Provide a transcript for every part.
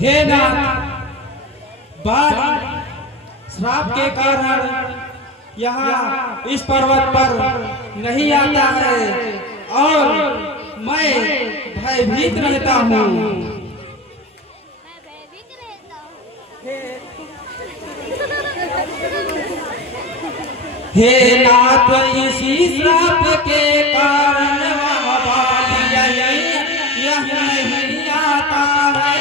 हे नाथ, बाल श्राप के कारण यहाँ इस पर्वत पर नहीं आता है और मैं भयभीत रहता हूँ। हे नाथ, इसी श्राप के कारण यह नहीं आता है।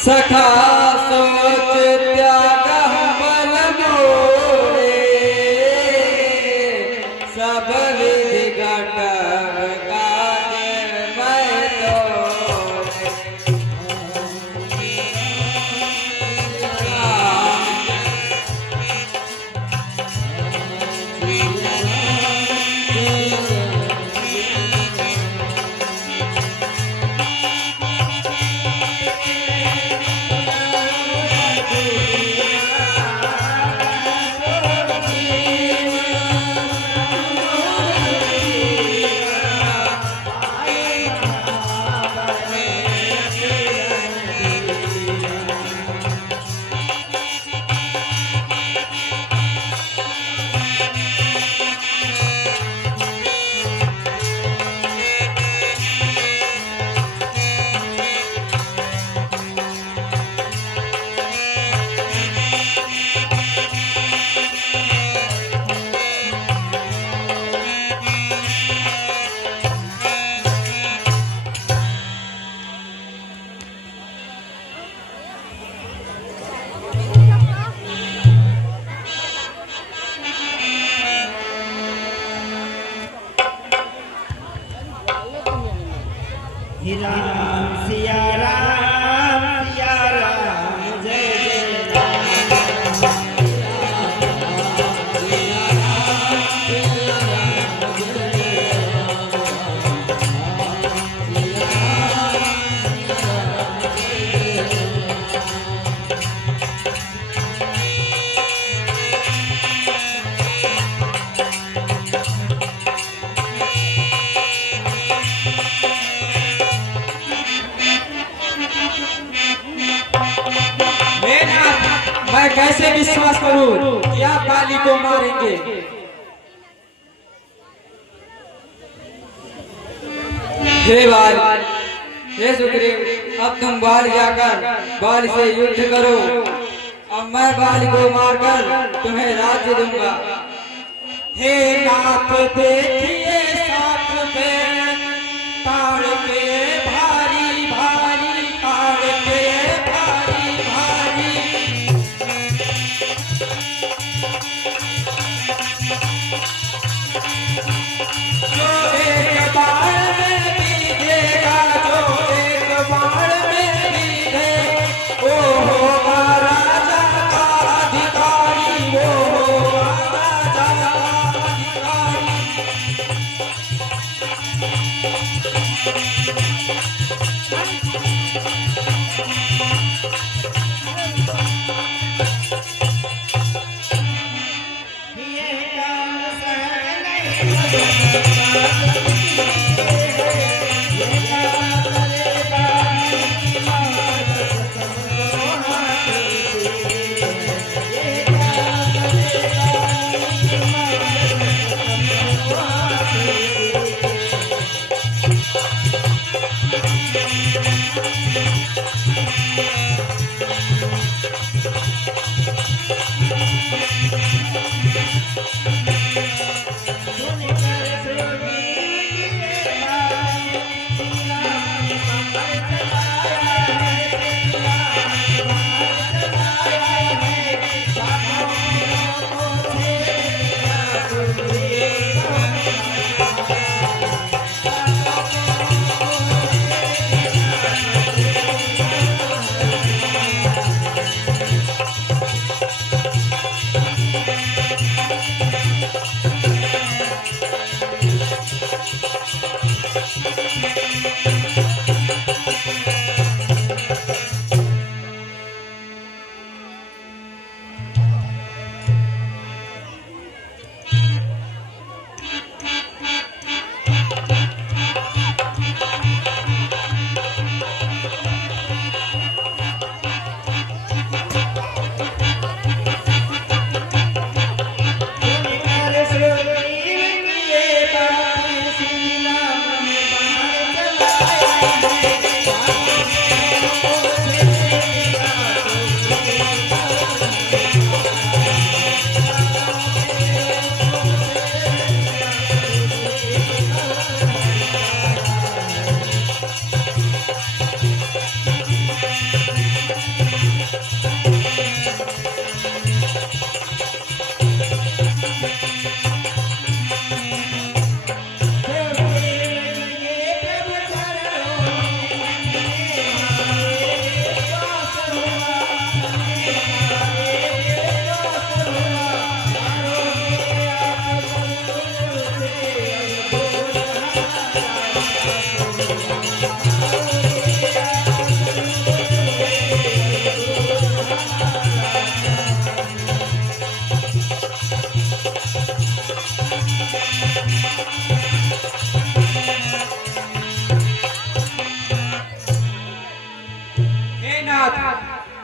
सखा सोच त्याग बल मोरे, सब विधि घटक काज मैं तोरे। राम सिया राम जय जय मैं कैसे विश्वास करूं कि आप बाली को मारेंगे। हे बाल, हे सुग्रीव, अब तुम बाल जाकर बाल से युद्ध करो। अब मैं बाल को मारकर तुम्हें राज्य दूंगा। हे नाथ देखिए साथ पे ताड़ पे भारी भारी ताड़ पे भारी भारी जो एक बार में बीतेगा जो एक बार में बीते वो होगा राजा का अधिकारी वो होगा राजा का अधिकारी।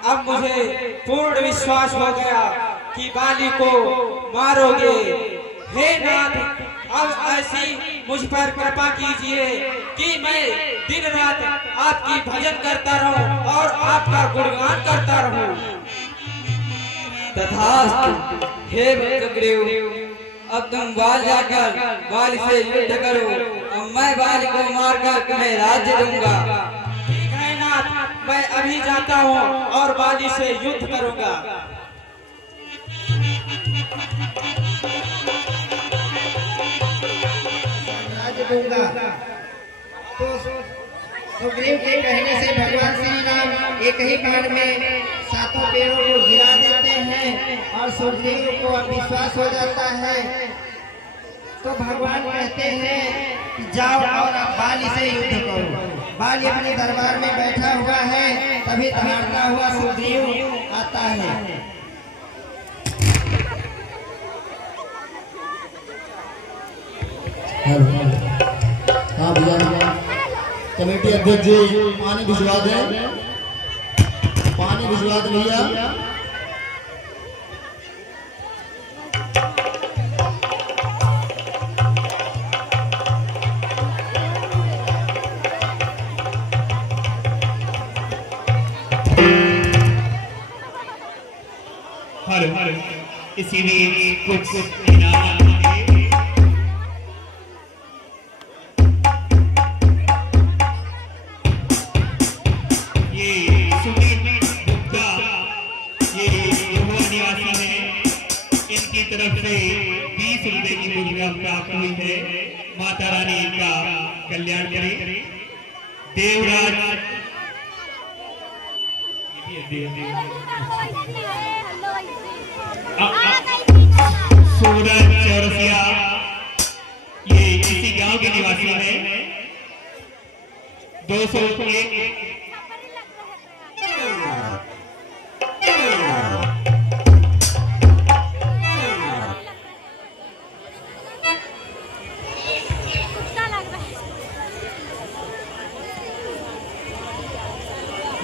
अब मुझे पूर्ण विश्वास हो गया कि बाली को मारोगे। हे नाथ, अब ऐसी मुझ पर कृपा कीजिए कि मैं दिन रात आपकी भजन करता रहूं और आपका गुणगान करता रहूं। तथास्तु। हे सुग्रीव, अब तुम बाल जाकर बाल से युद्ध करो और मैं बाल को मारकर तुम्हें राज्य दूंगा। ठीक है नाथ, मैं अभी जाता हूँ और बाली से युद्ध करूंगा। तो सुग्रीव के कहने से भगवान श्री राम एक ही बाण में 7 पेड़ों को गिरा देते हैं और सुग्रीव को अब विश्वास हो जाता है। तो भगवान कहते हैं कि जाओ और अब बाली से युद्ध करो। बाली अपने दरबार में बैठा हुआ है, तभी दहाड़ता हुआ सुग्रीव आता है। हाँ भैया, कमेटी अध्यक्ष जी पानी भिजवा दें, पानी भिजवा दें भैया। इसी में कुछ इनाम तरफ से 20 रुपए की मुद्रा प्राप्त हुई है। माता रानी इनका कल्याण करे। देवराज सूरज चौरसिया ये इसी गांव के निवासी हैं। 201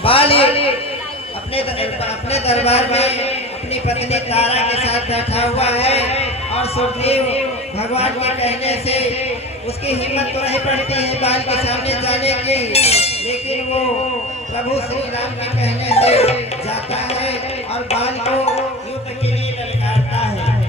बाली अपने दरबार में अपनी पत्नी तारा के साथ बैठा हुआ है और सुग्रीव भगवान के कहने से उसकी हिम्मत तो नहीं पड़ती है बाल के सामने जाने की, लेकिन वो प्रभु श्री राम के कहने से जाता है और बाल को युद्ध के लिए ललकारता है।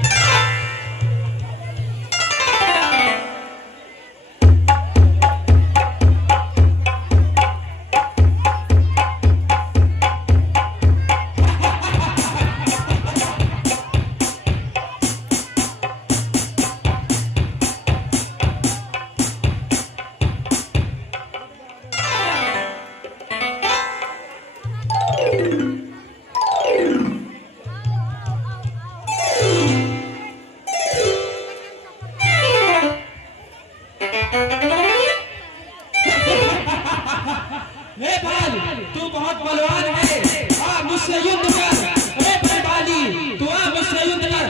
हे बाल, तू बहुत बलवान है, आ मुझसे युद्ध कर। हे बाली, तू आ मुझसे युद्ध कर।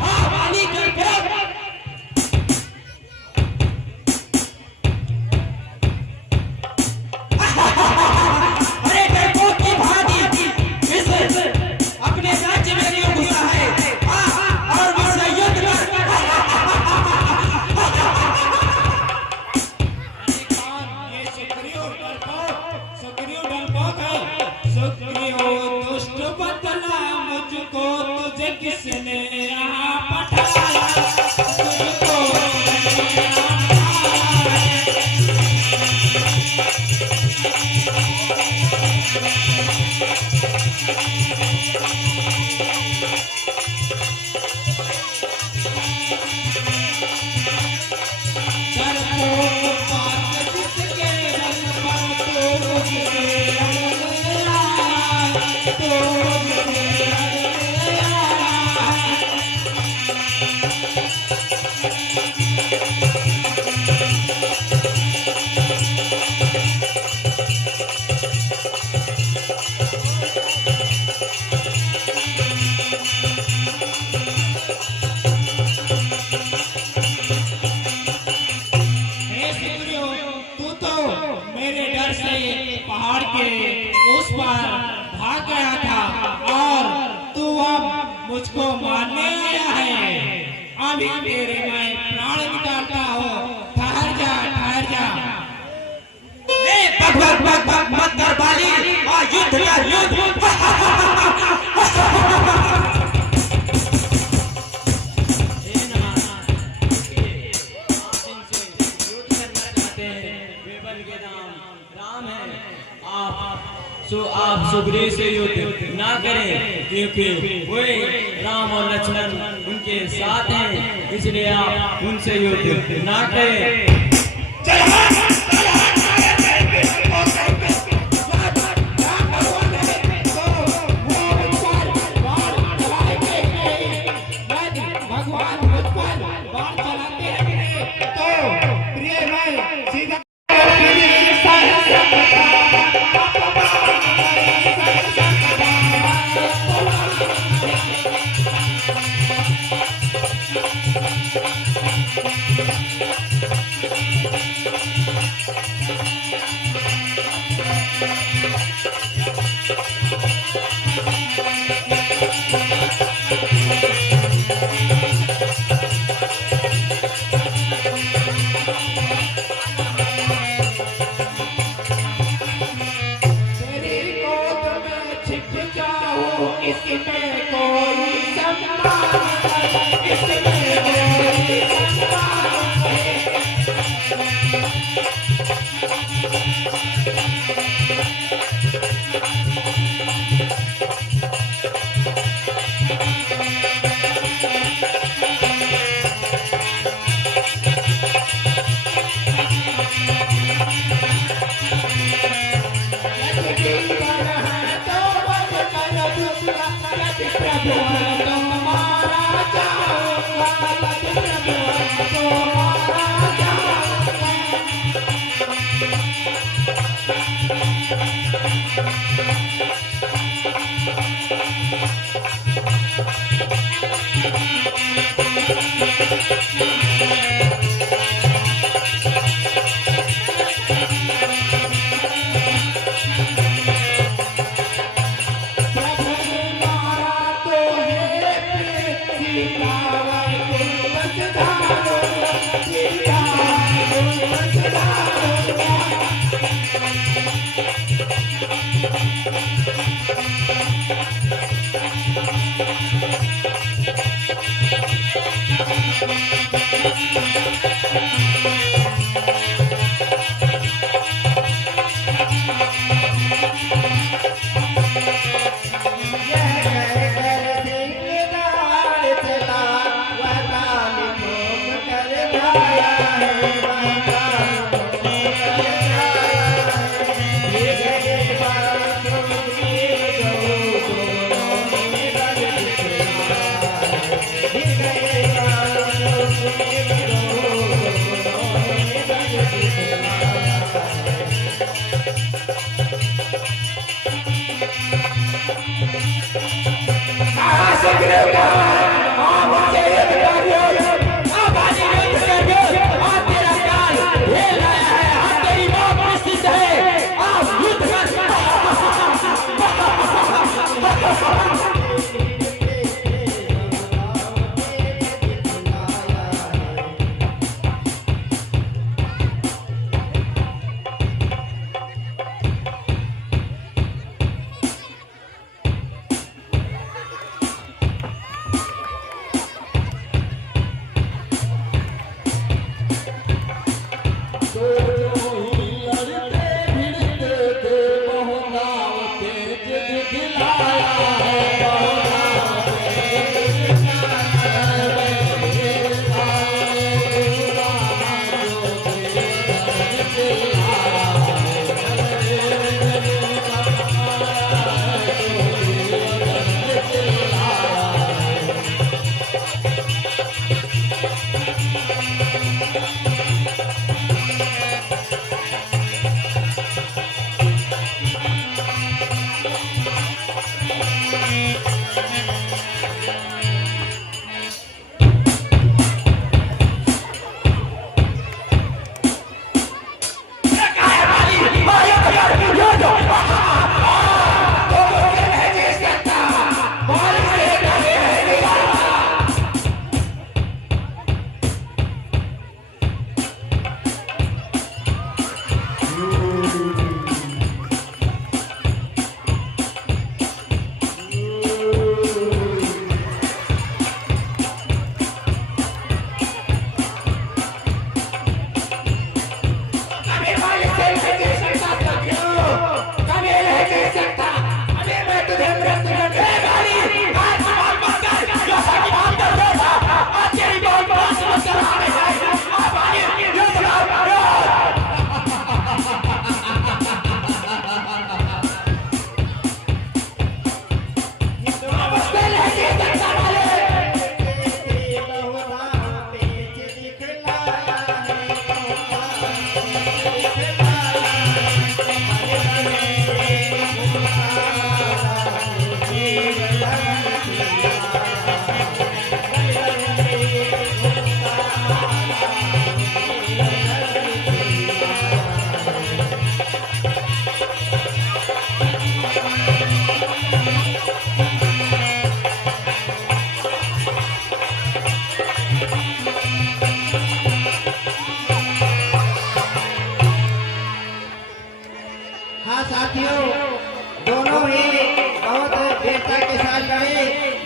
आ बाली कर कर। अरे डरपोक की भांति इसे अपने राज्य में क्यों घुसा है? और मुझसे युद्ध कर। मुझको तुझे किसने यहाँ पठाया? तुझको पहाड़ के उस पार भाग गया था और तू अब मुझको मारने आया है। अभी तेरे मैं प्राण निकालता हूँ। ठहर जा, ठहर जा। भग भग भग भग मत कर बाली, आ युद्ध कर युद्ध। आप सुग्रीव से युद्ध ना करें, क्योंकि वही राम और लक्ष्मण उनके साथ हैं, इसलिए आप उनसे युद्ध ना करें। प्रभु तुम्हारा जाऊंगा, प्रभु तुम्हारा जाऊंगा। प्रभु तुम्हारा तो है सीता वैकुंठ धारूंगा, सीता वैकुंठ धारूंगा।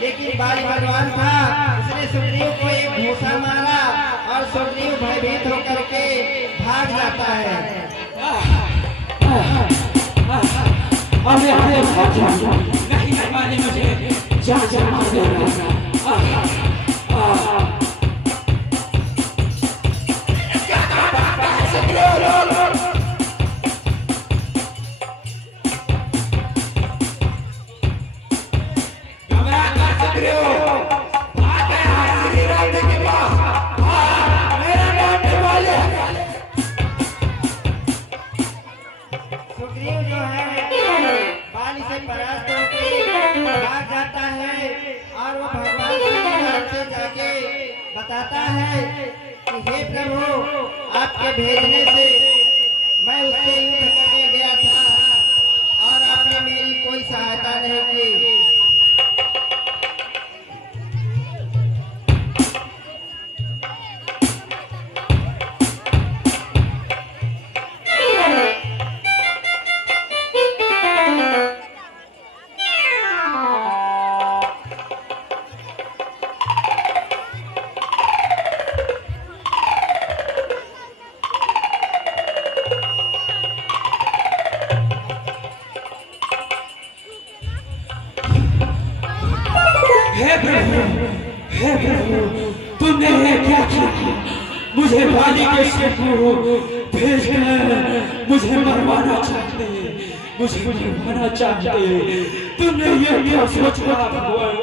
लेकिन बाली बलवान था, उसने सुग्रीव को एक घूसा मारा और सुग्रीव भयभीत होकर के भाग जाता है। नहीं हमारे मुझे जा मार देगा। भाग जाता है और वो भगवान श्री राम से जाके बताता है कि हे प्रभु, आपके भेजने से मैं उससे युद्ध करने गया था और आपने मेरी कोई सहायता नहीं की। हे प्रभु, तुमने ये क्या किया? मुझे बाली के सिर को भेज कर मुझे मरवाना चाहते, मुझे मरवाना चाहते। तुमने ये क्या सोचा भगवान?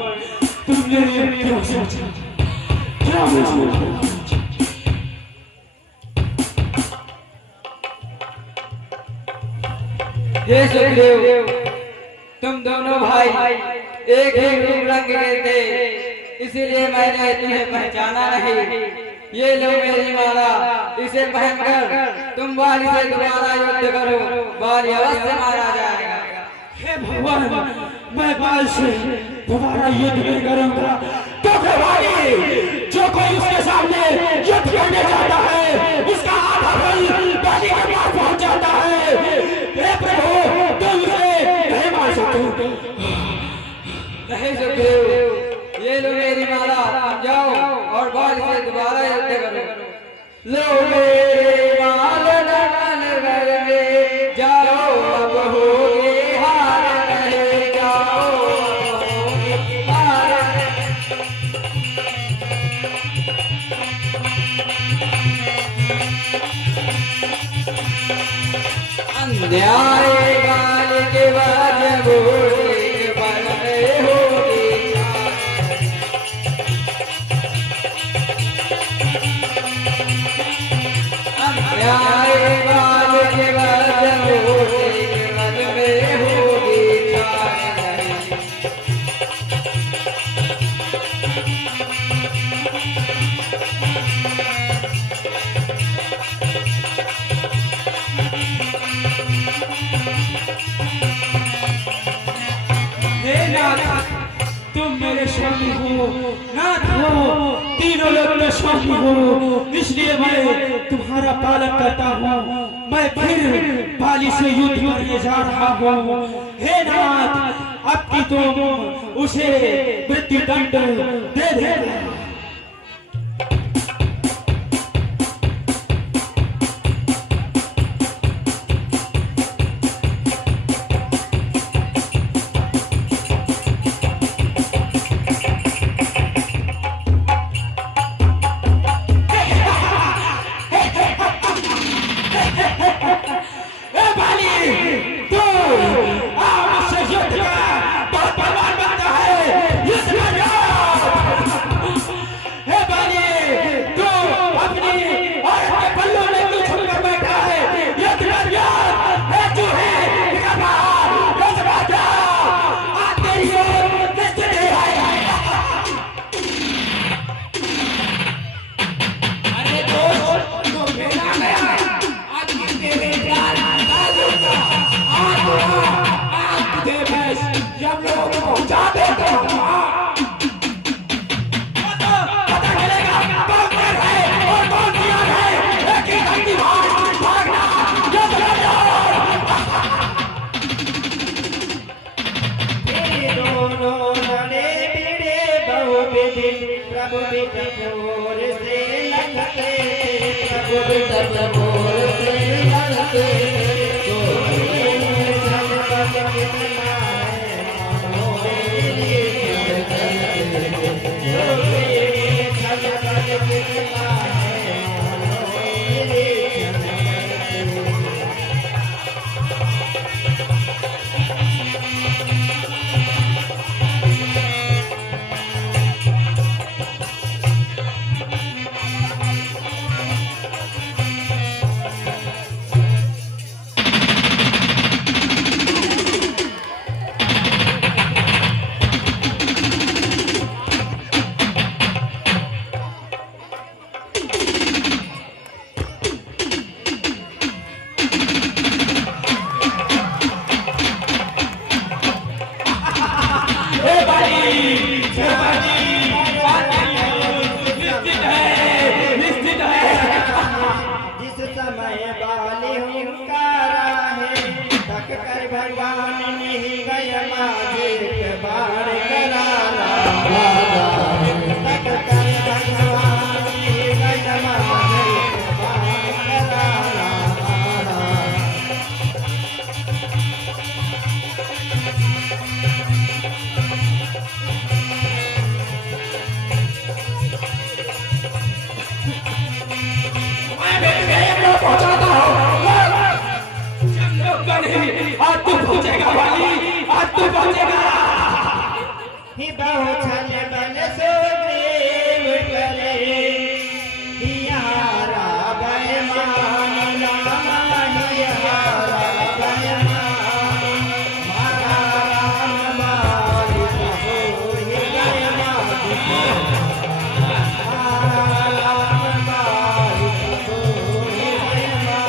तुमने ये क्या सोचा? क्या सोचा? हे सुखदेव, तुम दोनों भाई एक ही रूप रंग के थे, इसीलिए मैंने तुम्हें पहचाना नहीं। ये लो मेरी माला, इसे पहनकर तुम बाली से दोबारा युद्ध करो, बाली अवश्य मारा जाएगा। हे भगवान, मैं बाली से दोबारा युद्ध नहीं करूंगा। तो बाली, जो कोई उसके सामने युद्ध करने जाता है, उसका आधा बल बाली के पास पहुंच जाता है। हे प्रभु, तुम उसे नहीं मार सकते। नहीं सुखदेव, ये लो मेरी माला, जाओ और बाल से दोबारा युद्ध करो। लो मेरी माला घर में, जाओ अब होगी हार नहीं, जाओ अब होगी हार। अन्याय गाल के बाद होगी बल में होगी। अन्याय गाल के बाद होगी बल में होगी छाया नहीं। हे नाथ, तुम मेरे स्वामी हो, नाथ हो, तीनों लोग के स्वामी हो, इसलिए मैं तुम्हारा पालन करता हूँ। मैं फिर बाली से युद्ध करने जा रहा हूँ। हे नाथ, अब की तुम उसे मृत्यु दंड दे देना। प्रभु बिटपोर से लगते, प्रभु बिटपोर से लगते, पहुंचेगा। ही बहु छल बन सुग्रीव करे, हियारा बैमान रामा हियारा बैमान, मारा राम बारी हो हिया मारा राम बारी हो हिया मारा।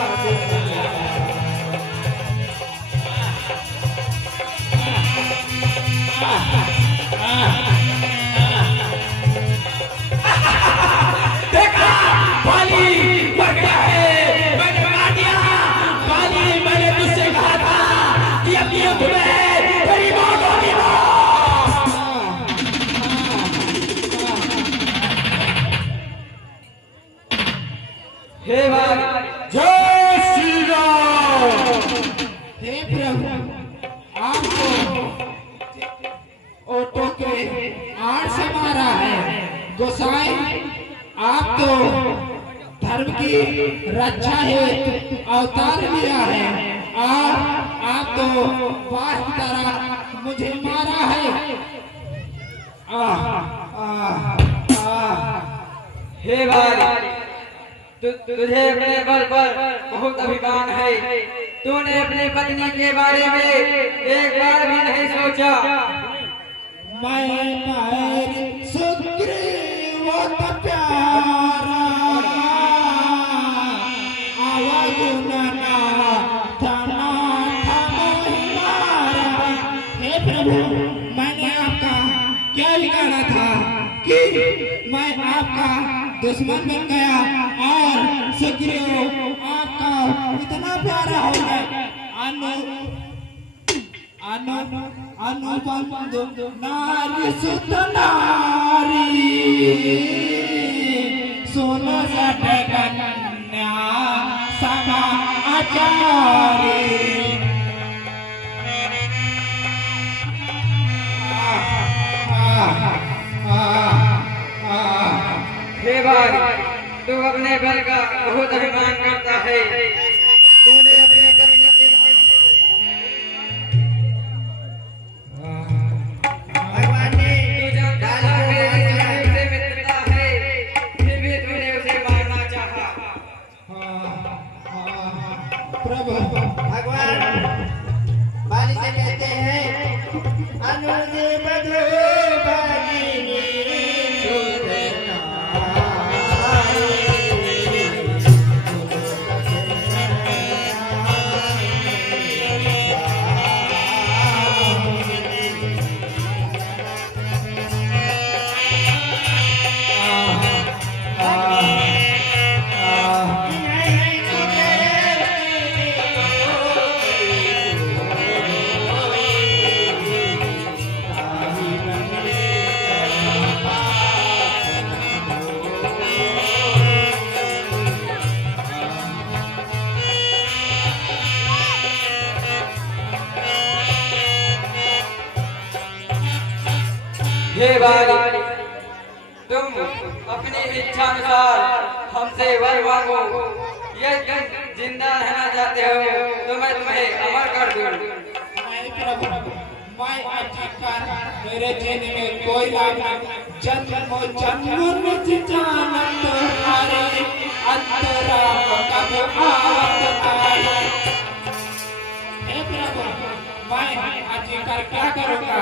देखा बाली मर गया है, मैंने मार दिया। बाली मैंने तुझसे कहा था कि अपनी युद्ध में तेरी मौत होगी मौत। हे भाई जय श्री राम। हे प्रभु, आपको ओटो के आड़ से मारा है। गोसाई, आप तो धर्म की रक्षा हेतु अवतार लिया है और आप तो बाढ़ की तरह मुझे मारा है। हे भाई तुझे अपने बल पर बहुत अभिमान है। तूने अपनी पत्नी के बारे में एक बार भी नहीं सोचा। मैं पैर सुग्रीव का प्यारा, आवाज ना थाना थाना हिमारा। हे प्रभु, मैंने आपका क्या बिगाड़ा था कि मैं आपका दुश्मन बन गया और सुग्रीव आपका इतना प्यारा हो गया। अनुबंध नारी सुत नारी, सोनो सट कन्या समाचारी। हे भाई तू अपने बल का बहुत अभिमान करता है। तूने अपने पत्नी के भगवान ने तू जानता था मेरी उससे मित्रता है, फिर भी तूने उसे मारना चाहा। प्रभु, भगवान बाली से कहते हैं, अनुज बधु भगिनी सुत हे भाई तुम अपनी इच्छा अनुसार हमसे वर मांगो। यदि जिंदा रहना चाहते हो तो मैं तुम्हें अमर कर दूं। मैं प्रभु, मैं आज्ञाकार, मेरे जीने में कोई लाभ नहीं। जन्मों जन्म में जानत हारे, अंतराम कब आवत आए। हे प्रभु, मैं आज्ञाकार क्या करूँगा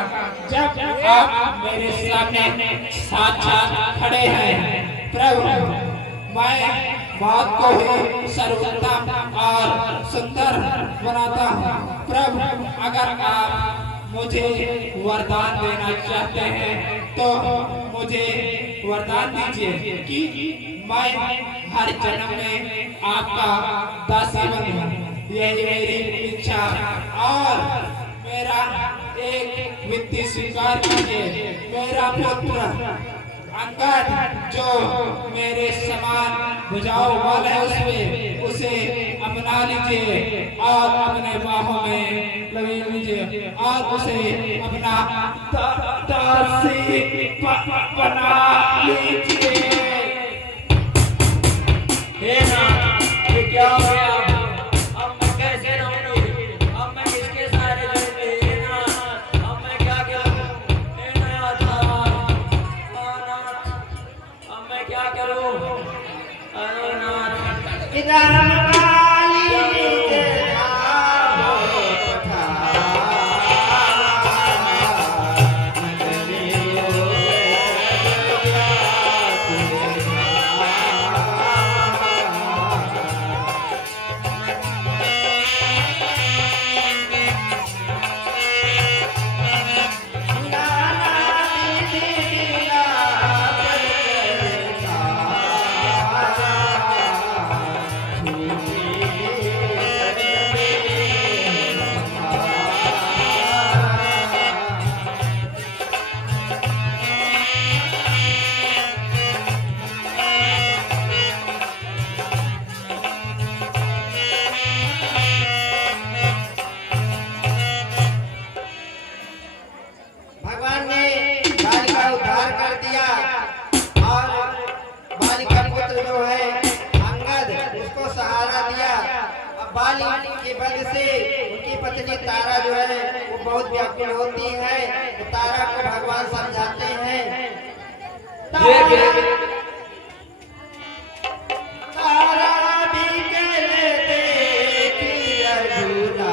जब आप मेरे सामने साक्षात खड़े हैं। प्रभु, मैं मौत को ही सर्वोत्तम और सुंदर बनाता हूँ। प्रभु, अगर आप मुझे वरदान देना चाहते हैं तो मुझे वरदान दीजिए कि मैं हर जन्म में आपका दासी बनूं। यही मेरी इच्छा और मेरा एक विनती स्वीकार कीजिए। मेरा पुत्र अंगद जो मेरे समान बुझाऊ वाला है उसमें उसे अपना लीजिए और अपने बाहों में लगा लीजिए और उसे अपना दासी बना लीजिए। हे नाथ, ये क्या हो गया? अब मैं कैसे रहूंगी? अब मैं किसके सहारे रहूंगी? हे नाथ, अब मैं भगवान ने बाली का उद्धार कर दिया और बाली का पुत्र जो है अंगद उसको सहारा दिया। अब बाली के वध से उनकी पत्नी तारा जो है वो बहुत व्याकुल होती है, तो तारा को भगवान समझाते हैं। तारा भी कहते कि अर्जुना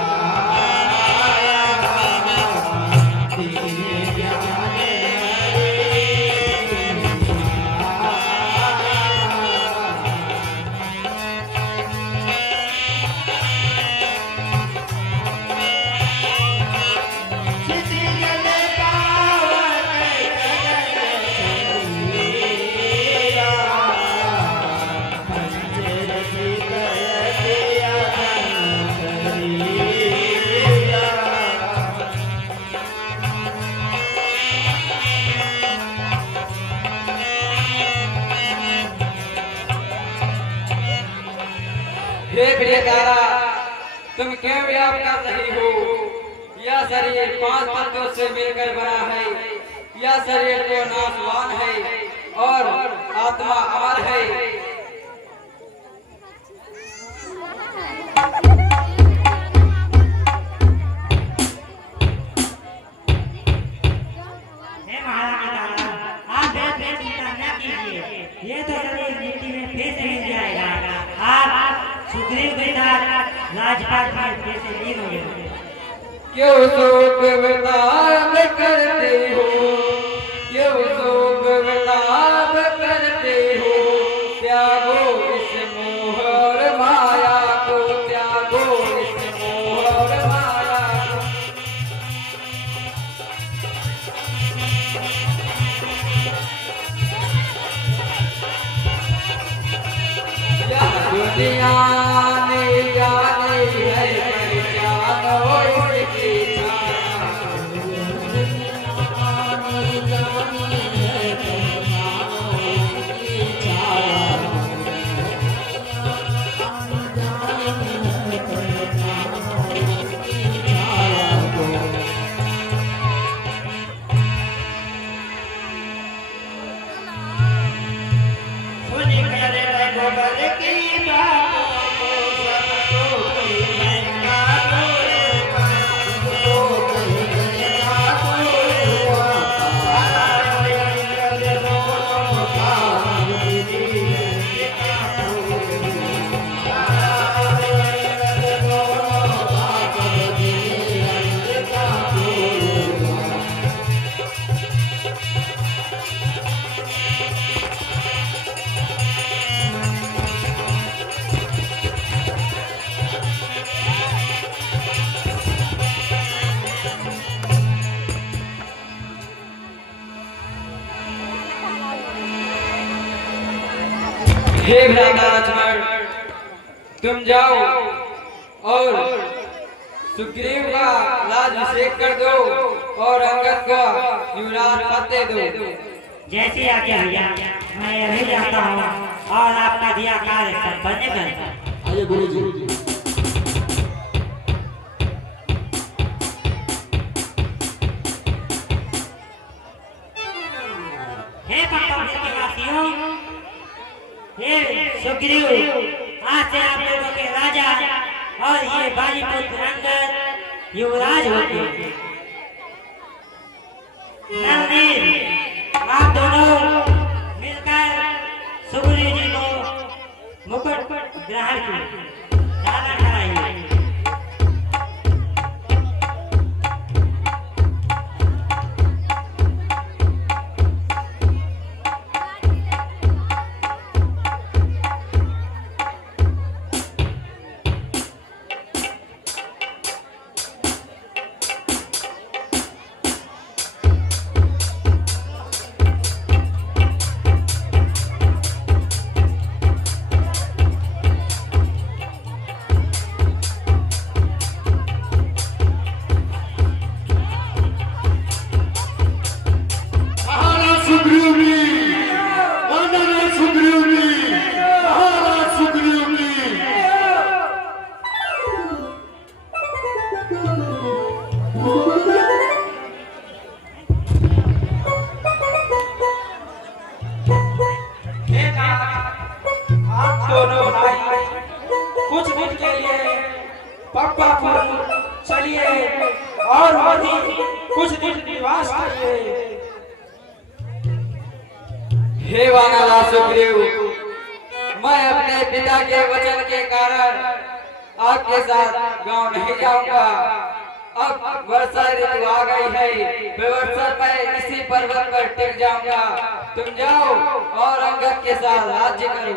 हे प्रिय तारा, तुम क्यों व्याप कर रही हो? यह शरीर 5 तत्वों से मिलकर बना है। यह शरीर तो नाशवान है और आत्मा अमर है। हे महाराज, आप चिंता न कीजिए, ये तो शरीर मिट्टी में फिर से मिल जाएगा। आप सुग्रीव के साथ राजपाट में फिर से लीन हो गए। क्यों शोक विलाप करते हो? क्यों शोक विलाप करते हो? त्यागो इस मोह और माया को, त्यागो इस मोह और माया को। यह दुनिया ने जानी है पहचानो इसकी हे भ्राता लक्ष्मण, तुम जाओ और सुग्रीव का राज्याभिषेक कर दो और अंगद का युवराज पद दे दो। जैसी आज्ञा भैया, मैं यही जाता हूँ और आपका दिया कार्य संपन्न करता। आइए गुरु जी। हे पंडित के वासियों, हे सुग्रीव, आज से आप लोगों के राजा और ये बाली पुत्र अंगद युवराज होते हैं। नंदीर, आप दोनों मिलकर सुग्रीव जी को मुकुट ग्रहण हे वानरा सुग्रीव, मैं अपने पिता के वचन के कारण आपके साथ गांव नहीं जाऊंगा। अब वर्षा ऋतु आ गई है, वर्षा मैं इसी पर्वत पर टिक जाऊंगा। तुम जाओ और अंगद के साथ राज्य करो।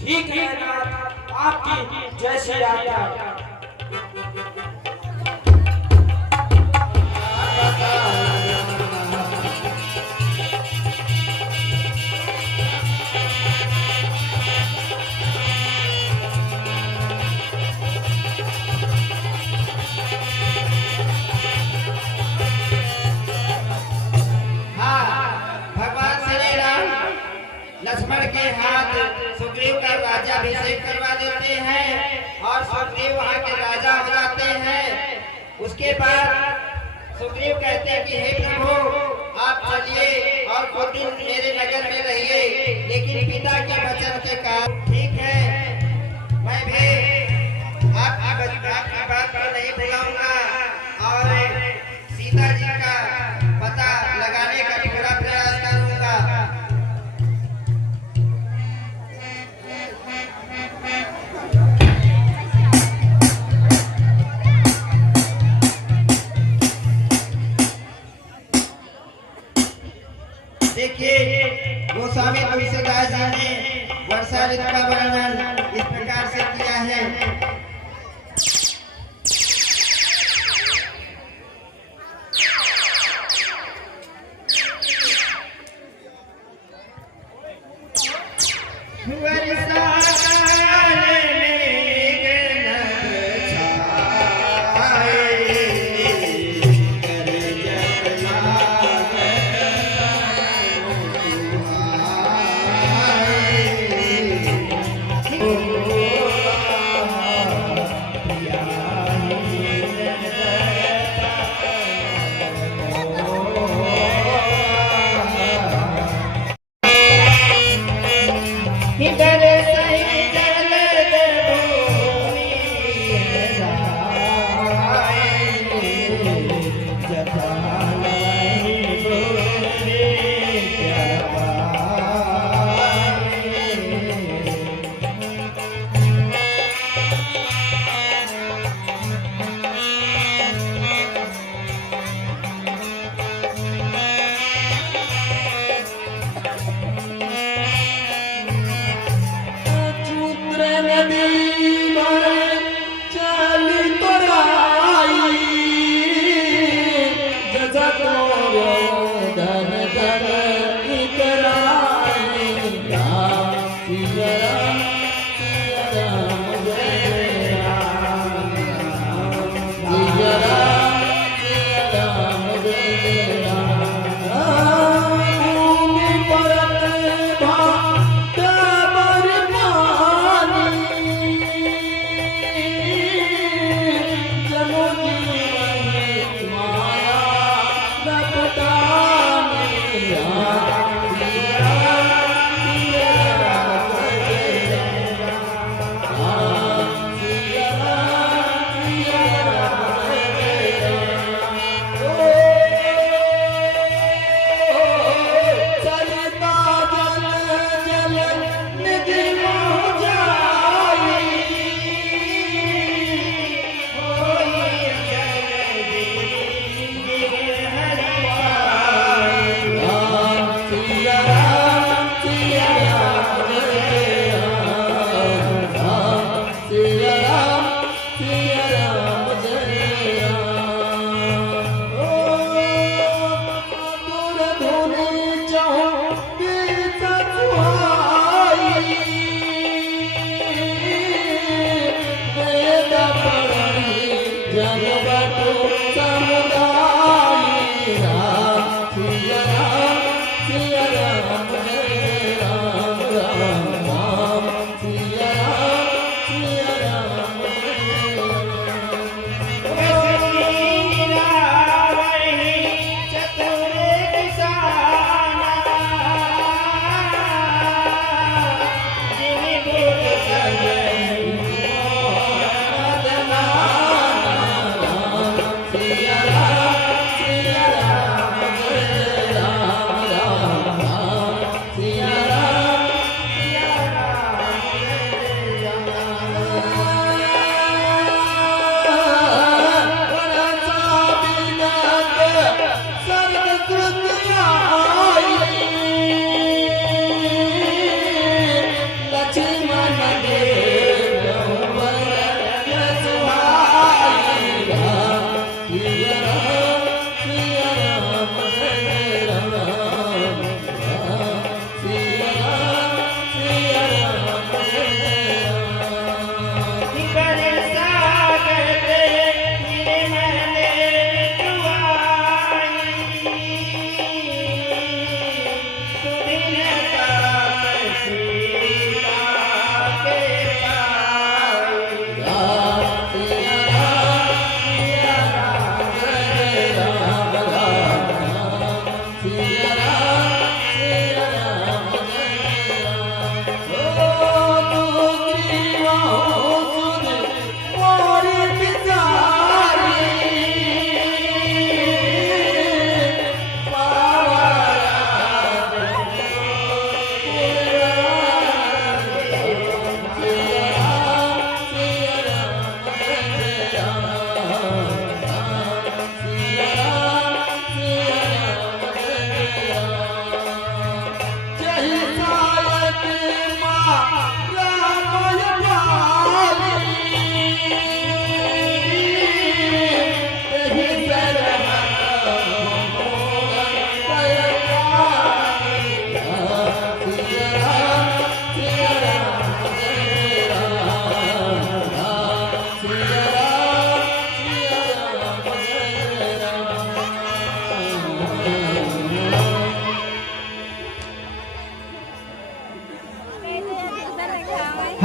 ठीक है नाथ, आपकी जैसी आज्ञा। लक्ष्मण के हाथ सुग्रीव का राज्याभिषेक करवा देते हैं और सुग्रीव वहाँ के राजा हो जाते हैं। उसके बाद सुग्रीव कहते हैं कि हे प्रभु, आप चलिए और कुछ दिन मेरे नगर में रहिए, लेकिन पिता के वचन के कारण ठीक है, मैं भी आपकी बात को नहीं भुलाऊंगा और सीता जी का पता लगाने का पूरा प्रयास करूंगा। देखिए, गोस्वामी तुलसीदास जी ने वर्षा ऋतु का वर्णन इस प्रकार से किया है। इधर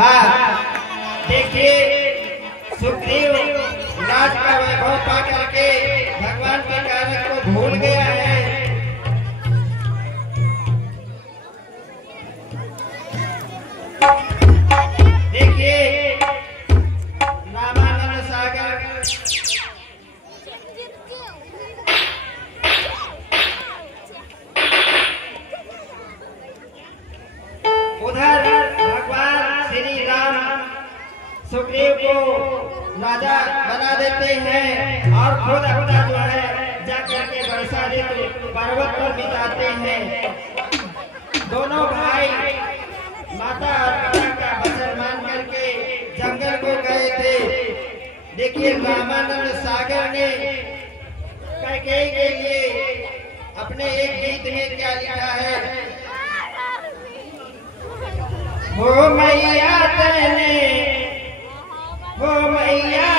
हाँ, देखिए सुग्रीव राज का वैभव पा करके भगवान के कार्य को भूल गया है। देखिए रामानंद सागर उधर भगवान श्री राम सुग्रीव को राजा बना देते हैं और खुद अपना जो है जाकर के वर्षा ऋतु पर्वत पर बिताते हैं। दोनों भाई माता और पिता का वचन मान करके जंगल को गए थे। देखिए रामानंद सागर ने कैकेयी के लिए अपने एक गीत में क्या लिखा है, वो मैया तेने, वो मैया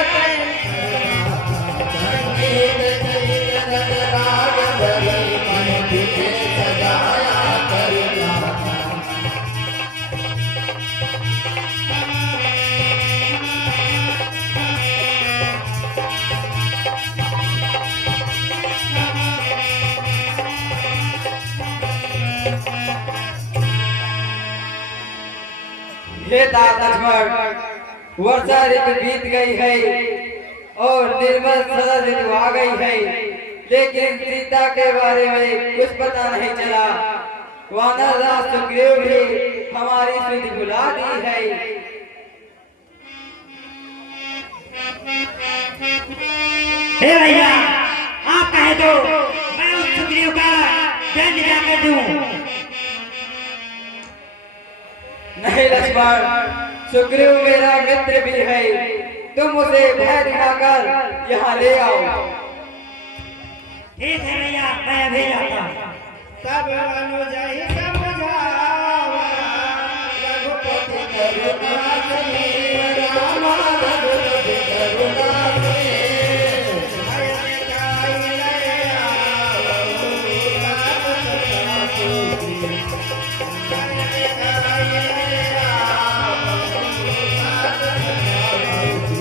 हे लक्ष्मण, वर्षा ऋतु बीत गई है और निर्मल शरद ऋतु आ गई है, लेकिन सीता के बारे में कुछ पता नहीं चला। वानर राज सुग्रीव भी हमारी सुधि भुला दी है। हे भैया, आप कहे तो मैं उस सुग्रीव का दंड जाकर दूं। नहीं लक्ष्मण, सुग्रीव मेरा मित्र भी है, तुम उसे भय दिखाकर यहाँ ले आओ। ठीक है भैया, मैं अभी आता हूँ। तब अनुज ही समझावा, रघुपति करुणा से, राम रघुपति करुणा से, भय दिखाई ले आओ, राम सदा सुखी, भय दिखाई ले आओ, राम सदा सुखी।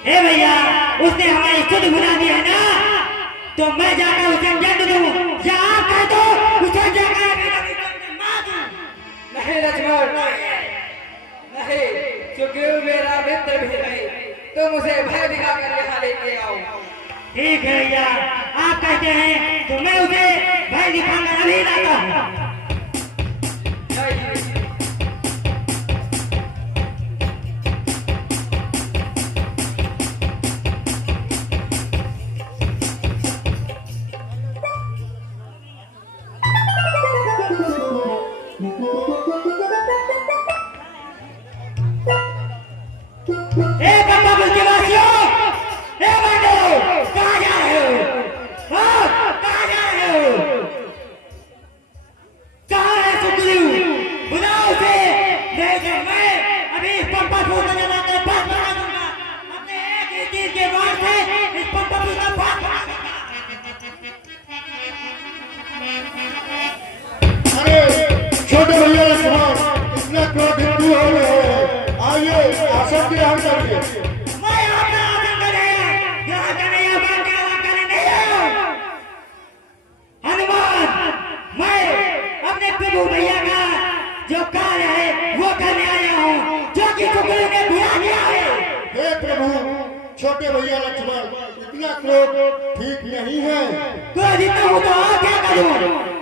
हे भैया, उसने हमारी सुध भुला दी है ना, तो मैं जाकर उसे दंड दूं या आप कह दो उसे जाकर मार दूं। नहीं लक्ष्मण, नहीं, सुग्रीव मेरा मित्र भी है, तुम उसे भय दिखाकर यहाँ लेके आओ। ठीक है भैया, आप कहते हैं तो मैं उसे भय दिखाकर अभी लाता हूँ। छोटे भैया लक्ष्मण, इतना क्रोधित क्यों हो रहे हैं? आइए आसन ग्रहण करिए। मैं अपना आसन ग्रहण करने नहीं आया। हनुमान, मैं अपने प्रभु भैया का जो कार्य है वो करने आया हूँ, जो कि सुग्रीव ने भुला दिया है। हे प्रभु, छोटे भैया लक्ष्मण, इतना क्रोध ठीक नहीं है। क्रोधित हूँ तो और क्या करूँ?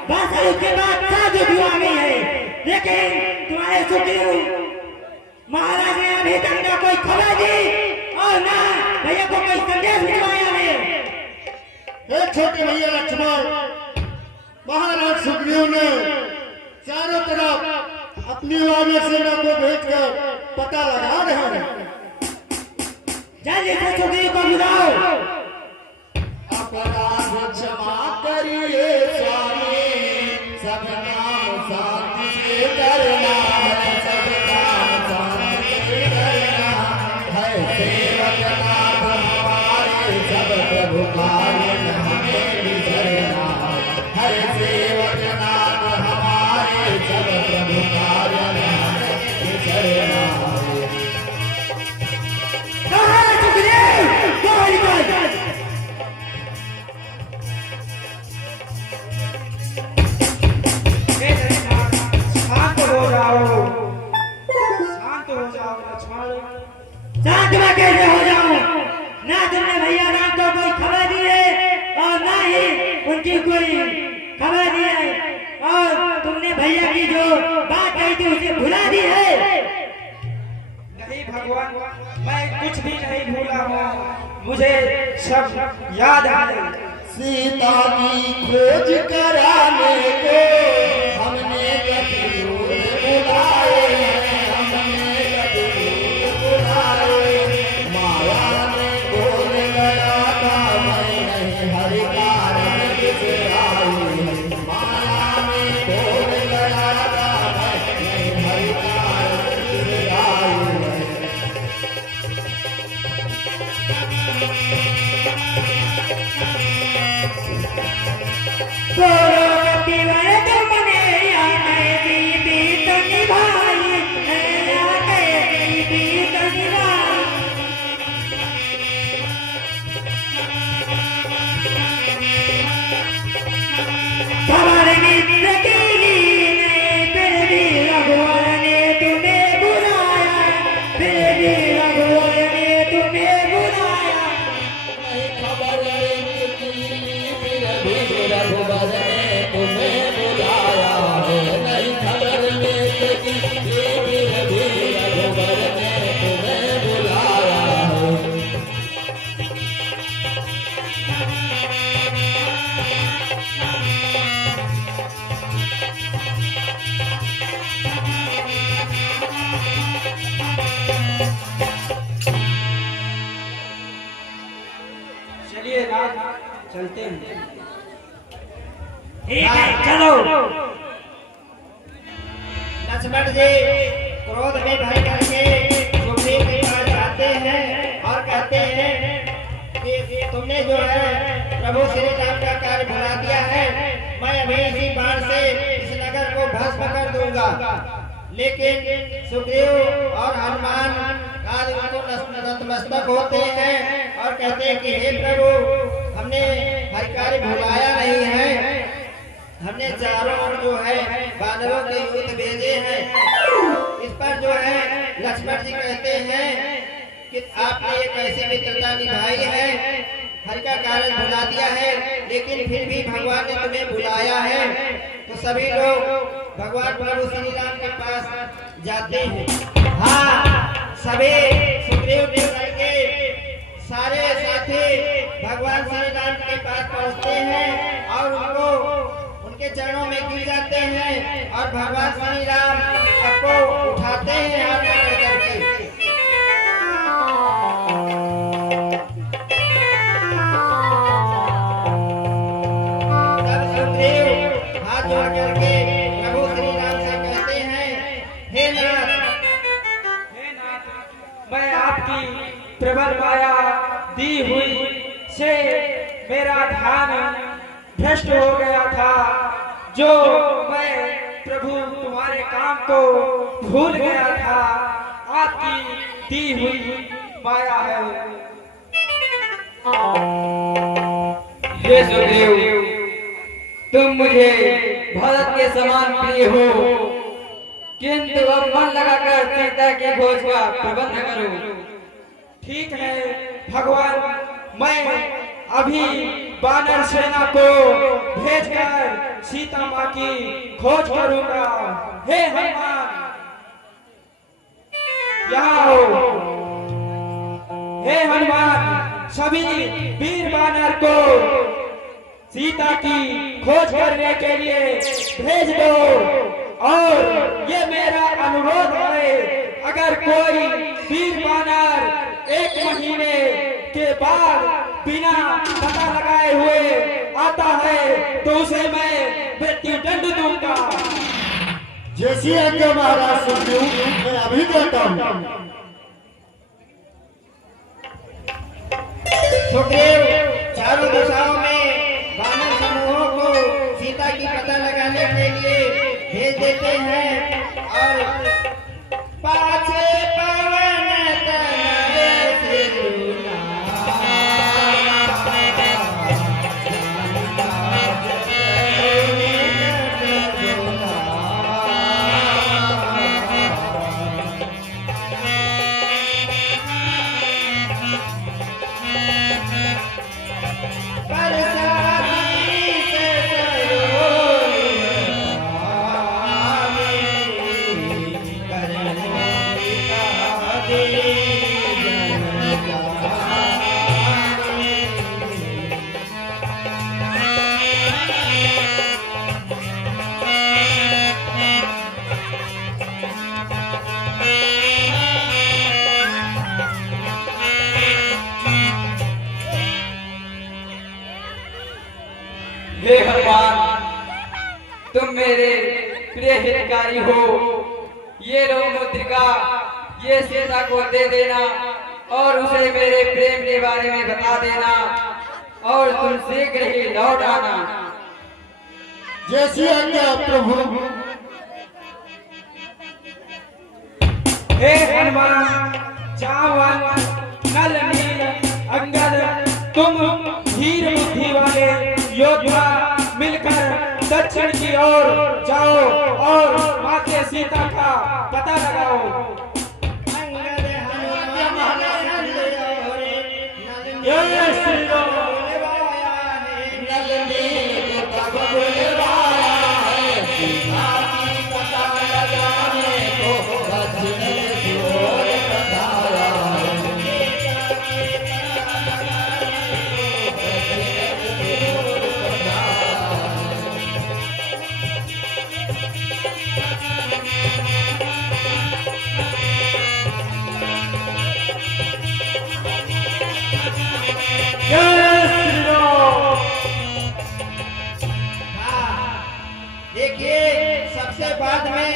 बस उसके बाद साधु दुआ में है, लेकिन तुम्हारे सुग्रीव महाराज ने अभी तक ना कोई खबर दी और ना भैया को कोई संदेश भिजवाया है। हे छोटे भैया लक्ष्मण, महाराज सुग्रीव ने चारों तरफ अपनी वानर सेना को भेजकर पता लगा रहे हैं। जल्दी से सुग्रीव को बुलाओ। अपराध क्षमा करिए स्वामी, सब काम शांति से करना है। दी है और तुमने भैया की जो बात कही थी उसे भुला दी है। नहीं भगवान, मैं कुछ भी नहीं भूला हूँ, मुझे सब याद है। सीता की खोज कराने को हमने गतिरोध बुलाए हैं, हमने गतिरोध बुलाए। माया ने बोल गया था मैं नहीं हरि कारण से आई है, माया ने बोल गया था मैं नहीं हरि कारण से आई है। चलिए राज, चलते हैं। ठीक है चलो। लक्ष्मण जी क्रोध में भर करके सुग्रीव के पास जाते हैं और कहते हैं कि तुमने जो है प्रभु श्री राम का कार्य भुला दिया है, मैं अभी इसी बाण से इस नगर को भस्म कर दूंगा। लेकिन सुग्रीव और हनुमान आज उनको नतमस्तक होते हैं और कहते हैं कि हे प्रभु, हमने हर कार्य भुलाया नहीं है, हमने चारों ओर जो है बानरों के युद्ध भेजे हैं। इस पर जो है लक्ष्मण जी कहते हैं कि आपने एक ऐसी मित्रता निभाई है, हर का कार्य भुला दिया है, लेकिन फिर भी भगवान ने तुम्हें बुलाया है। तो सभी लोग भगवान प्रभु श्री राम के पास जाते हैं। हाँ, सभी सुग्रीव ने करके सारे साथी भगवान श्री राम के पास पहुंचते हैं और उनको उनके चरणों में गिर जाते हैं और भगवान श्री राम सबको उठाते हैं हाथ पकड़ करके। तब सुग्रीव हाथ जोड़ करके प्रभु श्री राम से कहते हैं, हे नाथ, मैं आपकी प्रबल माया दी हुई से मेरा ध्यान भ्रष्ट हो गया था, जो मैं प्रभु तुम्हारे काम को भूल गया था, आपकी दी हुई माया है। हे सुग्रीव, तुम मुझे भरत के समान प्रिय हो, किंतु अब मन लगाकर सीता की खोज का प्रबंध करो। ठीक है भगवान, मैं अभी बानर सेना को भेजकर सीता माँ की खोज करूंगा। हे हनुमान, यहाँ हो। हे हनुमान, सभी वीर बानर को सीता की खोज करने के लिए भेज दो। और ये मेरा अनुरोध है, अगर कोई वीर बानर 1 महीने के बाद बिना पता लगाए हुए आता है तो उसे मैं मृत्यु दंड दूंगा। जैसी आज्ञा महाराज सुग्रीव, मैं अभी जाता हूँ। सुग्रीव चारों दिशाओं में वानर समूहों को सीता की पता लगाने के लिए भेज देते हैं और पाछे पवन तनय सिरुला, बरसाती से सरोज हे हनुमान, तुम मेरे प्रिय हितकारी हो। ये लो मुद्रिका, ये सीता को दे देना और उसे मेरे प्रेम के बारे में बता देना और तुम शीघ्र ही लौट आना। जैसी आज्ञा प्रभु। हे हनुमान, जावन, नल नील अंगद, तुम धीर बुद्धि वाले योद्धा मिलकर दक्षिण की ओर जाओ और माते सीता का पता लगाओ। जय श्री राम। देखिए, सबसे बाद में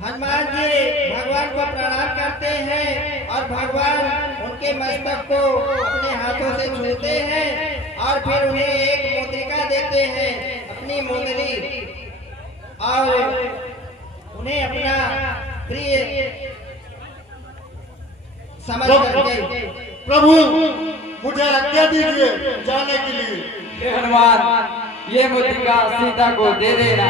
हनुमान जी भगवान को प्रणाम करते हैं और भगवान उनके मस्तक को अपने हाथों से छूते हैं और फिर उन्हें एक मुद्रिका देते हैं, अपनी मुंदरी, और उन्हें अपना प्रिय समझ करके प्रभु मुझे आज्ञा दीजिए जाने के लिए। हे हनुमान, ये मुद्रिका सीता को दे देना।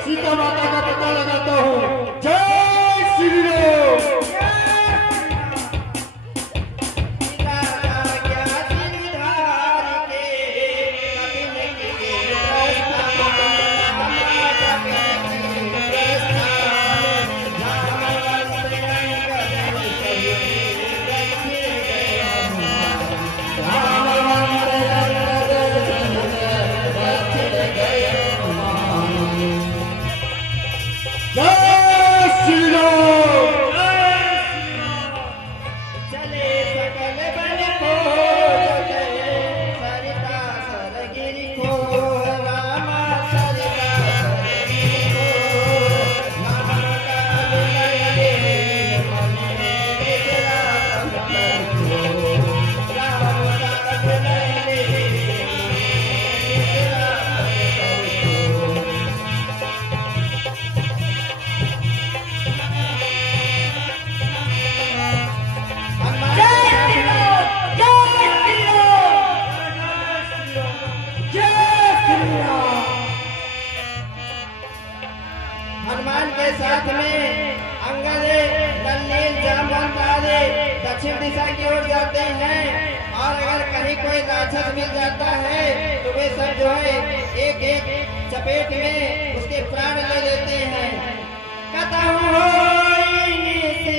सीता माता का पता लगाता हूँ। जय श्री राम। हनुमान के साथ में अंगद, नल, जामवंत आदि दक्षिण दिशा की ओर जाते हैं और अगर कहीं कोई राक्षस मिल जाता है तो वे सब जो है एक एक चपेट में उसके प्राण ले लेते हैं। कतहु होई निश्चर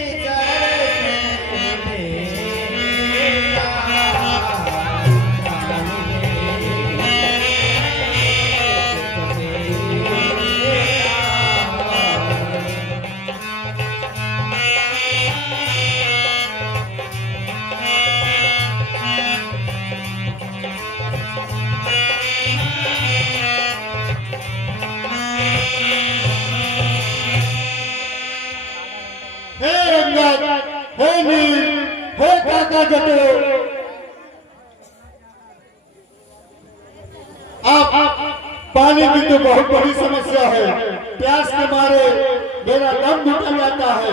पानी की तो बहुत बड़ी समस्या है। प्यास के मारे मेरा दम घुटन जाता है।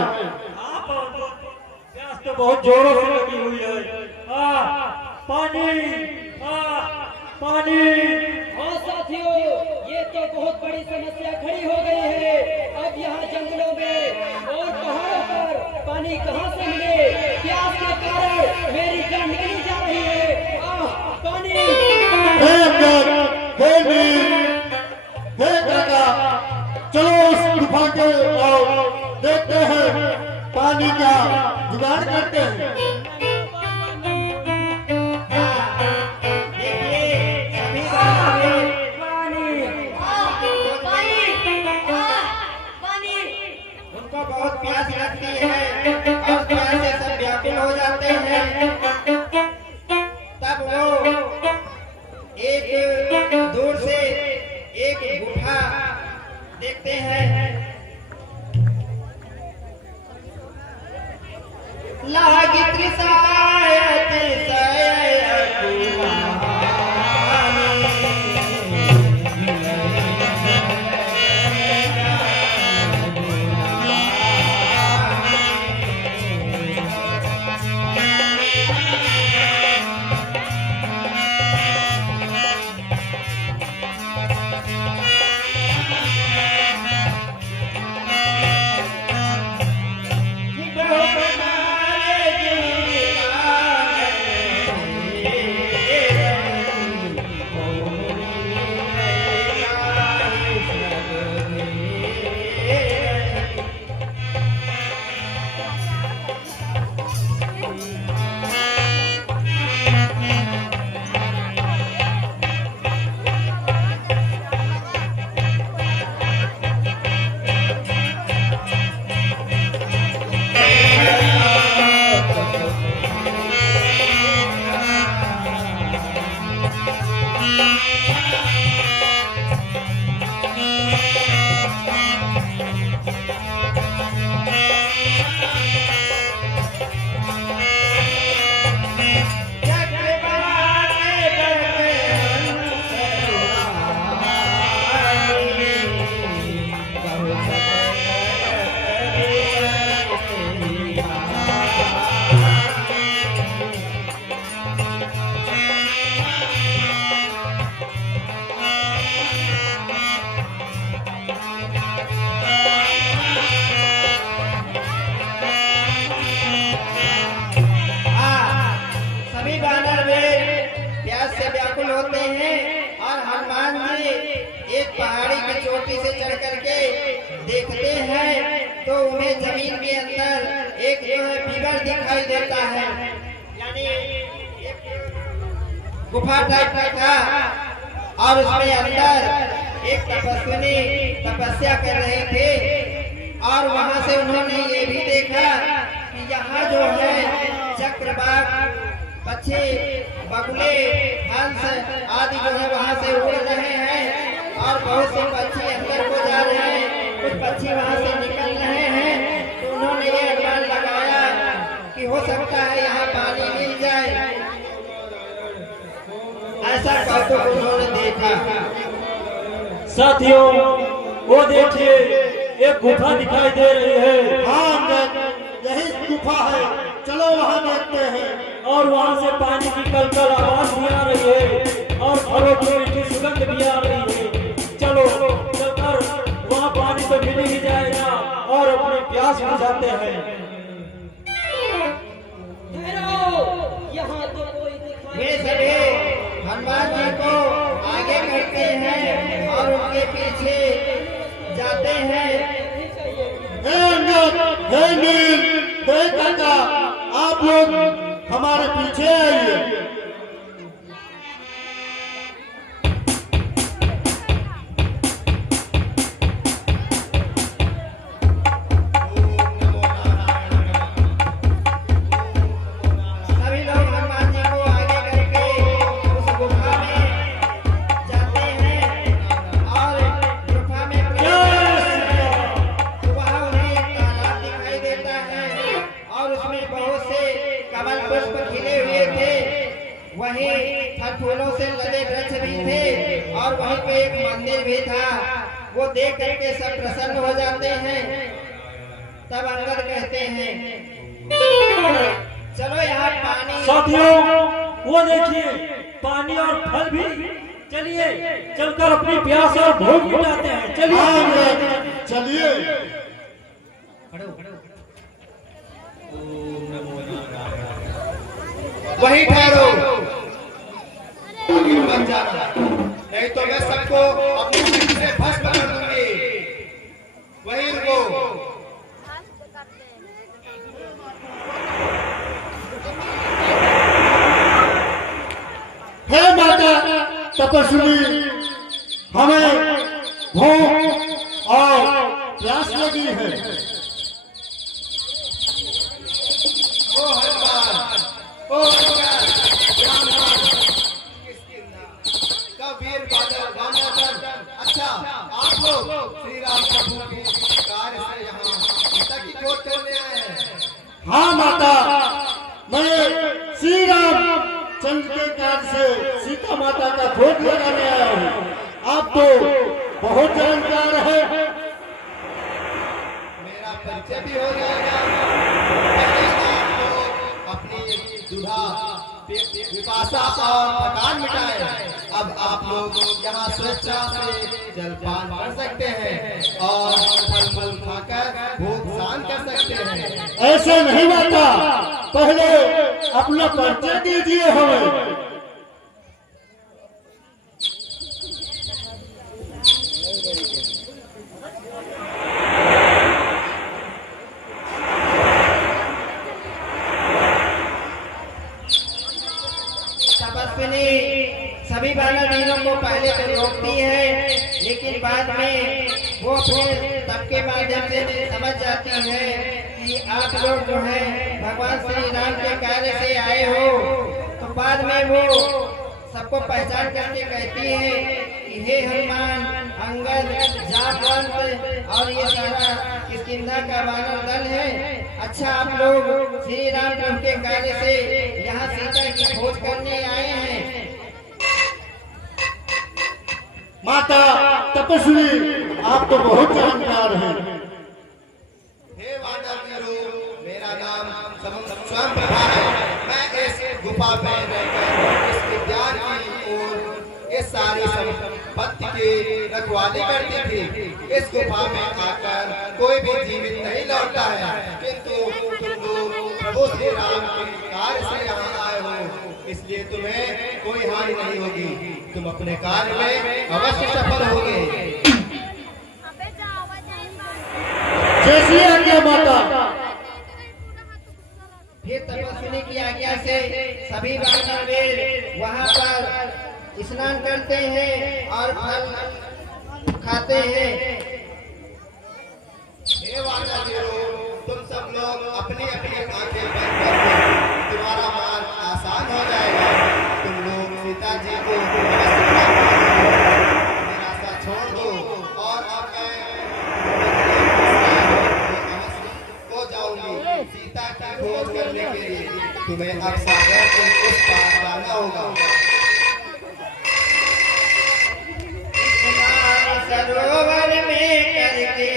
प्यास तो बहुत जोरों से लगी हुई है। पानी, पानी। हाँ साथियों, ये तो बहुत बड़ी समस्या खड़ी हो गई है। अब यहाँ जंगलों में और पहाड़ों पर पानी कहाँ से मिले? प्यास के कारण मेरी जान निकली जा रही है। पानी। चलो उस गुफा के देखते हैं पानी पानी का जुगाड़ करते हैं। उनको बहुत प्यास लगती है और प्यास से सब व्याकुल हो जाते हैं। तब वो एक दूर से एक गुफा देखते हैं। लागी त्रिसायत होते हैं और हनुमान जी एक पहाड़ी की चोटी से चढ़ करके देखते हैं तो उन्हें जमीन के अंदर एक जो है बीवर दिखाई देता है, यानी गुफा टाइप का था और उसमें अंदर एक तपस्विनी तपस्या कर रहे थे और वहां से उन्होंने ये भी देखा कि यहाँ जो है चक्रवाक, पक्षी, बगुले, हंस आदि जो है वहाँ से उड़ रहे हैं और बहुत से पक्षी अंदर को जा रहे हैं, कुछ पक्षी वहाँ से निकल रहे हैं। तो उन्होंने ये अनुमान लगाया कि हो सकता है यहाँ पानी मिल जाए, ऐसा कौतुक उन्होंने देखा। साथियों वो देखिए एक गुफा दिखाई दे रही है। हाँ यही गुफा है, चलो वहाँ देखते हैं। और वहाँ से पानी की कलकल आवाज भी आ रही है और फलों की मीठी सुगंध भी आ रही है। चलो चलकर वहाँ पानी तो मिल ही जाएगा और अपनी प्यास बुझाते हैं। यहाँ तो कोई दिखाई वे सभी हनुमान जी को आगे करते हैं और उनके पीछे जाते हैं। आप लोग हमारे पीछे आइए। सभी लोग हनुमान जी को आगे करके उस गुफा में जाते हैं और गुफा में तो वहाँ उन्हें एक तालाब दिखाई देता है और उसमें बहुत से कमल पुष्प खिले हुए थे, वहीं फल फूलों से लदे वृक्ष भी थे और वहीं पे एक मंदिर भी था। वो देख करके सब प्रसन्न हो जाते हैं। तब अंगद कहते हैं चलो यहाँ पानी। साथियों वो देखिए पानी और फल भी, चलिए चलकर अपनी प्यास और भूख मिटाते हैं। चलिए चलिए वही ठहरो, आगे मत जाना, नहीं तो मैं सबको अपनी शक्ति से भस्म कर दूंगी। वही रुको। तपस्वी, हमें भूख और प्यास लगी है। ओ हनुमान, ओ हनुमान, कबीर बादल, अच्छा आप लोग श्री राम प्रभु की कार्य से यहाँ सीता की खोज करने आए हैं। हाँ माता, मैं श्री राम चंद्र के कार्य से सीता माता का खोज लगाने आया हूँ। आप तो बहुत जानकार है। मेरा परिचय भी हो जाएगा। पहले आप लोग अपनी दुधा, विपाशा और थकान मिटाए। अब आप लोग यहाँ स्वेच्छा से जलपान कर सकते हैं और फल फल खाकर भूख शांत कर सकते हैं। ऐसे नहीं माता, पहले अपना परिचय दीजिए हमें। सभी बानर वीरों को पहले तो रोकती है, लेकिन बाद में वो अपने तप के माध्यम से समझ जाती है कि आप लोग जो है भगवान श्री राम के कार्य से आए हो। तो बाद में वो सबको पहचान करके कहती है कि हे हनुमान, अंगद, जामवंत और ये सारा किष्किंधा का वानर दल है। अच्छा, आप लोग श्री राम प्रभु के कार्य से यहाँ सीता की खोज करने आए हैं। माता तपस्वी, आप तो बहुत जानकार हैं। हे वानर वीरों, मेरा नाम स्वयं प्रभा है। मैं इस गुफा में रहकर इस विज्ञान की और इस सारी संपत्ति की रखवाली करती थी। इस गुफा में आकर कोई भी जीवित नहीं लौटता है, किंतु तुम लोग प्रभु श्री राम के कार्य से यहाँ आए हो, इसलिए तुम्हें कोई हानि नहीं होगी। तुम अपने कार्य में अवश्य सफल होगे। जैसी आज्ञा माता। फिर तपस्विनी की आज्ञा से सभी वानर वीर वहाँ पर स्नान करते हैं और फल खाते हैं। हे वानर वीरों, तुम सब लोग अपनी अपनी आंखें बंद कर दो, तुम्हारा मार्ग आसान हो जाएगा। तुम लोग सीता जी को मेरा साथ छोड़ दो और अब मैं हो जाऊंगी। सीता की खोज करने के लिए तुम्हें अब सागर के उस पार जाना होगा। सरोवर में करके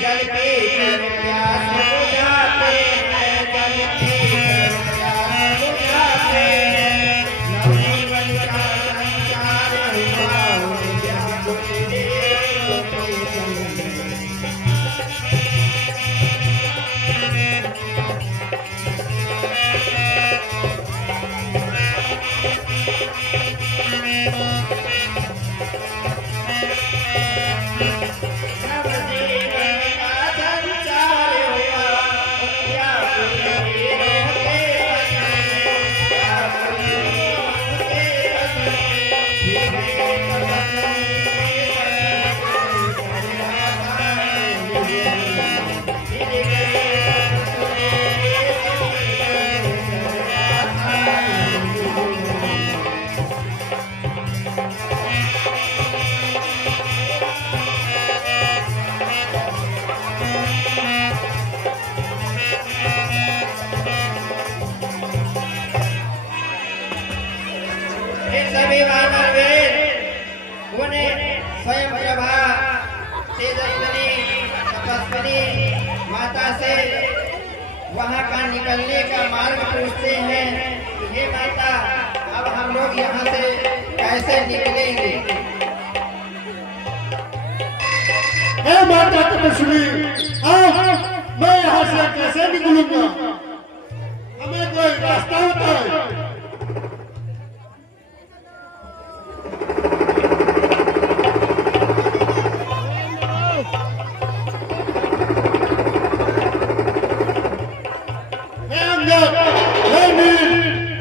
जल पीकर प्यास बुझाते हैं, जल पीकर प्यास बुझाते हैं। नवजीवन का संचार हुआ, व्याकुल देव को सभी वानर वीर उन्हें स्वयं प्रभा, तेजस्विनी, तपस्विनी माता से वहाँ का निकलने का मार्ग पूछते हैं कि हे माता, अब हम लोग यहाँ से कैसे निकलेंगे? हे माता तपस्वी, मैं यहाँ से कैसे निकलूंगा? हमें कोई रास्ता बताए।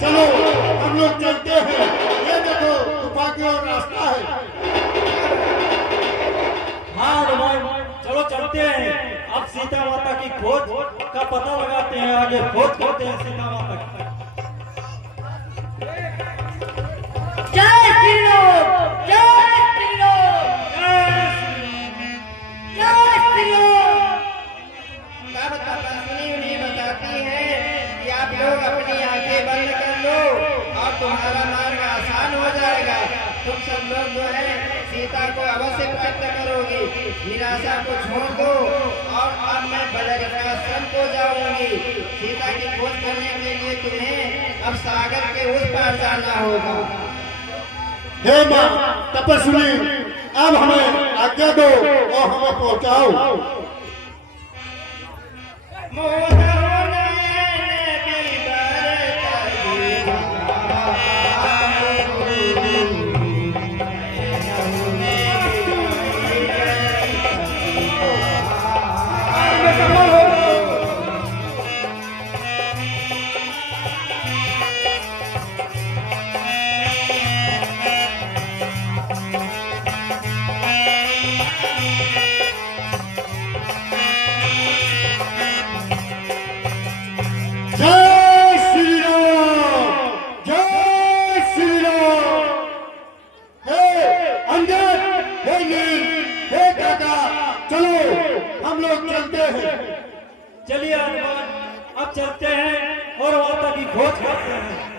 चलो हम लोग चलते हैं। ये देखो गुफा की ओर रास्ता है। हाँ हनुमान, चलो चलते हैं। अब सीता माता की खोज का पता लगाते हैं, आगे खोज करते हैं सीता माता की। जय श्री राम, जय श्री राम, जय श्री राम। तब तपस्वी उन्हें बताती है कि आप लोग अपनी आंखें बंद कर लो और तुम्हारा मार्ग आसान हो जाएगा। तुम सब लोग जो है सीता को अवश्य प्राप्त करोगी। निराशा को छोड़ दो और अब मैं बदरिकाश्रम को जाऊंगी। सीता की खोज करने के लिए तुम्हें अब सागर के उस पार जाना होगा। हे माँ तपस्वी, अब हमें आज्ञा दो और हमें पहुँचाओ। जय श्री राम, जय श्री राम। हे अंजन, हे नील, हे काका, चलो हम लोग चलते हैं। चलिए हनुमान, अब चलते हैं और माता की खोज करते हैं।